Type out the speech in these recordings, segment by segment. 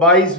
22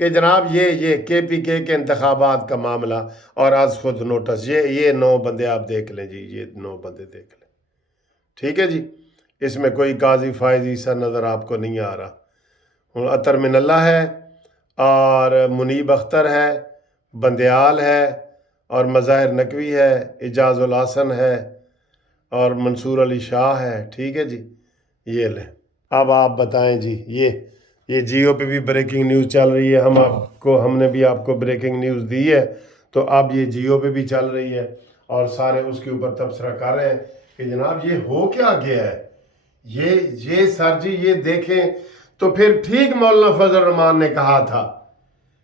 کہ جناب یہ KPK کے انتخابات کا معاملہ اور از خود نوٹس، یہ 9 بندے آپ دیکھ لیں جی، یہ 9 بندے دیکھ لیں، ٹھیک ہے جی۔ اس میں کوئی قاضی فائز عیسیٰ نظر آپ کو نہیں آ رہا۔ عطر من اللہ ہے اور منیب اختر ہے، بندیال ہے اور مظاہر نقوی ہے، اعجاز الحسن ہے اور منصور علی شاہ ہے، ٹھیک ہے جی۔ یہ لیں، اب آپ بتائیں جی، یہ جیو پہ بھی بریکنگ نیوز چل رہی ہے، ہم نے بھی آپ کو بریکنگ نیوز دی ہے، تو اب یہ جیو پہ بھی چل رہی ہے اور سارے اس کے اوپر تبصرہ کر رہے ہیں کہ جناب یہ ہو کیا گیا ہے، یہ سر جی یہ دیکھیں تو پھر ٹھیک مولانا فضل الرحمان نے کہا تھا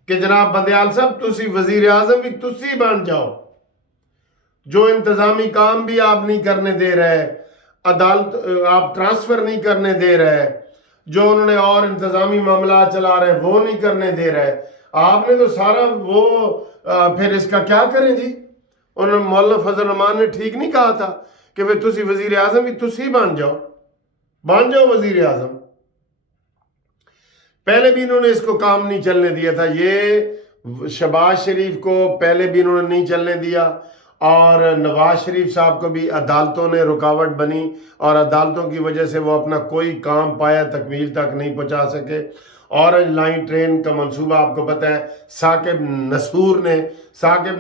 کہ جناب بندیال صاحب تسی وزیر اعظم بھی تسی بن جاؤ، جو انتظامی کام بھی آپ نہیں کرنے دے رہے، عدالت آپ ٹرانسفر نہیں کرنے دے رہے، جو انہوں نے اور انتظامی معاملات چلا رہے وہ نہیں کرنے دے رہے، آپ نے تو سارا وہ پھر اس کا کیا کریں جی؟ انہوں نے مولانا فضل الرحمان نے ٹھیک نہیں کہا تھا کہ پھر تسی وزیر اعظم بھی تسی بن جاؤ وزیر اعظم۔ پہلے بھی انہوں نے اس کو کام نہیں چلنے دیا تھا، یہ شہباز شریف کو پہلے بھی انہوں نے نہیں چلنے دیا، اور نواز شریف صاحب کو بھی عدالتوں نے رکاوٹ بنی اور عدالتوں کی وجہ سے وہ اپنا کوئی کام پایا تکمیل تک نہیں پہنچا سکے۔ اورنج لائن ٹرین کا منصوبہ آپ کو پتہ ہے، ثاقب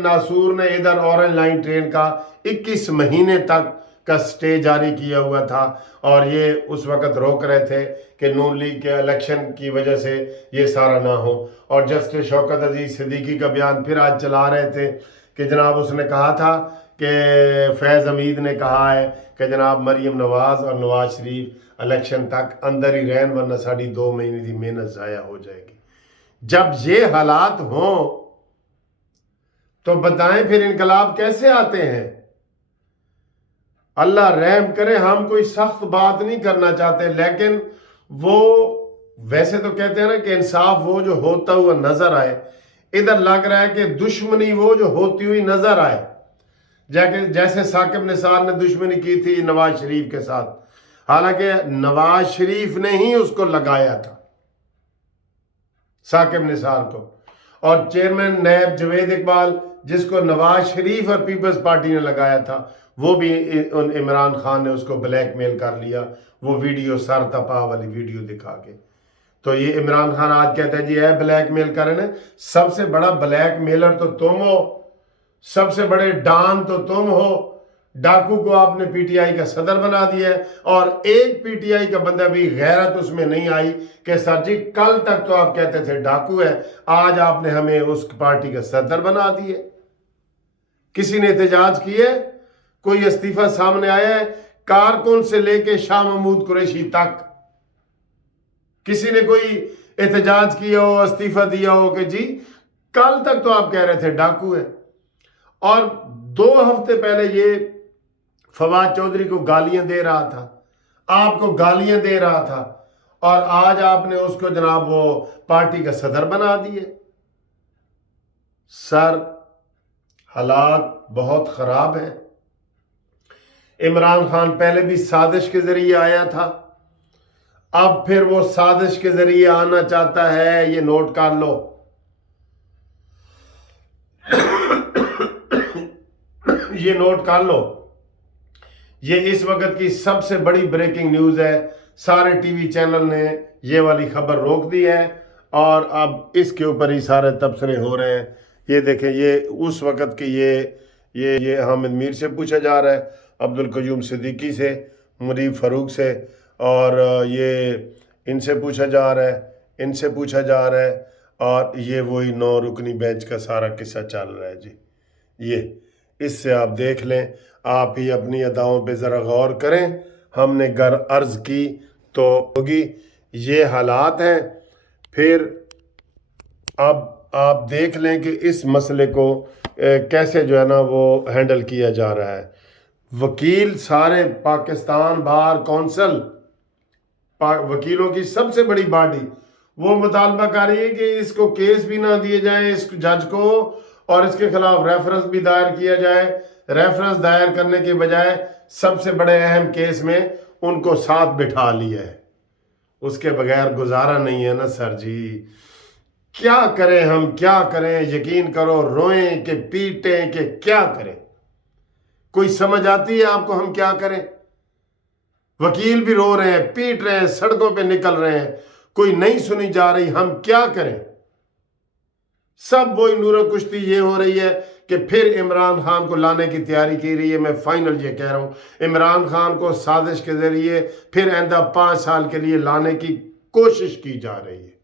ناصور نے ادھر اورنج لائن ٹرین کا 21 مہینے تک کا سٹے جاری کیا ہوا تھا، اور یہ اس وقت روک رہے تھے کہ نون لیگ کے الیکشن کی وجہ سے یہ سارا نہ ہو۔ اور جسٹس شوکت عزیز صدیقی کا بیان پھر آج چلا رہے تھے کہ جناب اس نے کہا تھا کہ فیض حمید نے کہا ہے کہ جناب مریم نواز اور نواز شریف الیکشن تک اندر ہی رہن ورنہ ساڑھی 2 مہینے کی محنت ضائع ہو جائے گی۔ جب یہ حالات ہوں تو بتائیں پھر انقلاب کیسے آتے ہیں؟ اللہ رحم کرے، ہم کوئی سخت بات نہیں کرنا چاہتے، لیکن وہ ویسے تو کہتے ہیں نا کہ انصاف وہ جو ہوتا ہوا نظر آئے، ادھر لگ رہا ہے کہ دشمنی وہ جو ہوتی ہوئی نظر آئے، جیسے ثاقب نثار نے دشمنی کی تھی نواز شریف کے ساتھ، حالانکہ نواز شریف نے ہی اس کو لگایا تھا، ثاقب نثار کو، اور چیئرمین نیب جوید اقبال جس کو نواز شریف اور پیپلز پارٹی نے لگایا تھا، وہ بھی عمران خان نے اس کو بلیک میل کر لیا، وہ ویڈیو سر تپا والی ویڈیو دکھا کے۔ تو یہ عمران خان آج کہتا ہے جی اے بلیک میل کرنے، سب سے بڑا بلیک میلر تو تم ہو، سب سے بڑے ڈان تو تم ہو، ڈاکو کو آپ نے پی ٹی آئی کا صدر بنا دیا ہے، اور ایک پی ٹی آئی کا بندہ بھی غیرت اس میں نہیں آئی کہ سر جی کل تک تو آپ کہتے تھے ڈاکو ہے، آج آپ نے ہمیں اس پارٹی کا صدر بنا دیے۔ کسی نے احتجاج کیے؟ کوئی استعفیٰ سامنے آیا ہے؟ کارکن سے لے کے شاہ محمود قریشی تک کسی نے کوئی احتجاج کیا ہو، استعفیٰ دیا ہو کہ جی کل تک تو آپ کہہ رہے تھے ڈاکو ہے؟ اور 2 ہفتے پہلے یہ فواد چودھری کو گالیاں دے رہا تھا، آپ کو گالیاں دے رہا تھا، اور آج آپ نے اس کو جناب وہ پارٹی کا صدر بنا دیے۔ سر حالات بہت خراب ہیں۔ عمران خان پہلے بھی سازش کے ذریعے آیا تھا، اب پھر وہ سازش کے ذریعے آنا چاہتا ہے، یہ نوٹ کر لو۔ یہ نوٹ کر لو، یہ اس وقت کی سب سے بڑی بریکنگ نیوز ہے، سارے ٹی وی چینل نے یہ والی خبر روک دی ہے، اور اب اس کے اوپر ہی سارے تبصرے ہو رہے ہیں۔ یہ دیکھیں، یہ اس وقت کی یہ حامد میر سے پوچھا جا رہا ہے، عبدالقیوم صدیقی سے، منیب فاروق سے، اور یہ ان سے پوچھا جا رہا ہے، ان سے پوچھا جا رہا ہے، اور یہ وہی 9 رکنی بینچ کا سارا قصہ چل رہا ہے جی۔ یہ اس سے آپ دیکھ لیں، آپ ہی اپنی اداؤں پہ ذرا غور کریں، ہم نے گر عرض کی تو ہوگی، یہ حالات ہیں۔ پھر اب آپ دیکھ لیں کہ اس مسئلے کو کیسے جو ہے نا وہ ہینڈل کیا جا رہا ہے۔ وکیل سارے پاکستان بار کونسل، وکیلوں کی سب سے بڑی باڈی، وہ مطالبہ کر رہی ہے کہ اس کو کیس بھی نہ دیے جائیں اس جج کو، اور اس کے خلاف ریفرنس بھی دائر کیا جائے۔ ریفرنس دائر کرنے کے بجائے سب سے بڑے اہم کیس میں ان کو ساتھ بٹھا لیا ہے، اس کے بغیر گزارا نہیں ہے نا سر جی۔ کیا کریں ہم، کیا کریں؟ یقین کرو روئیں کہ پیٹیں کہ کیا کریں؟ کوئی سمجھ آتی ہے آپ کو ہم کیا کریں؟ وکیل بھی رو رہے ہیں، پیٹ رہے ہیں، سڑکوں پہ نکل رہے ہیں، کوئی نہیں سنی جا رہی، ہم کیا کریں؟ سب وہی نور کشتی یہ ہو رہی ہے کہ پھر عمران خان کو لانے کی تیاری کی رہی ہے۔ میں فائنل یہ کہہ رہا ہوں، عمران خان کو سازش کے ذریعے پھر آئندہ 5 سال کے لیے لانے کی کوشش کی جا رہی ہے۔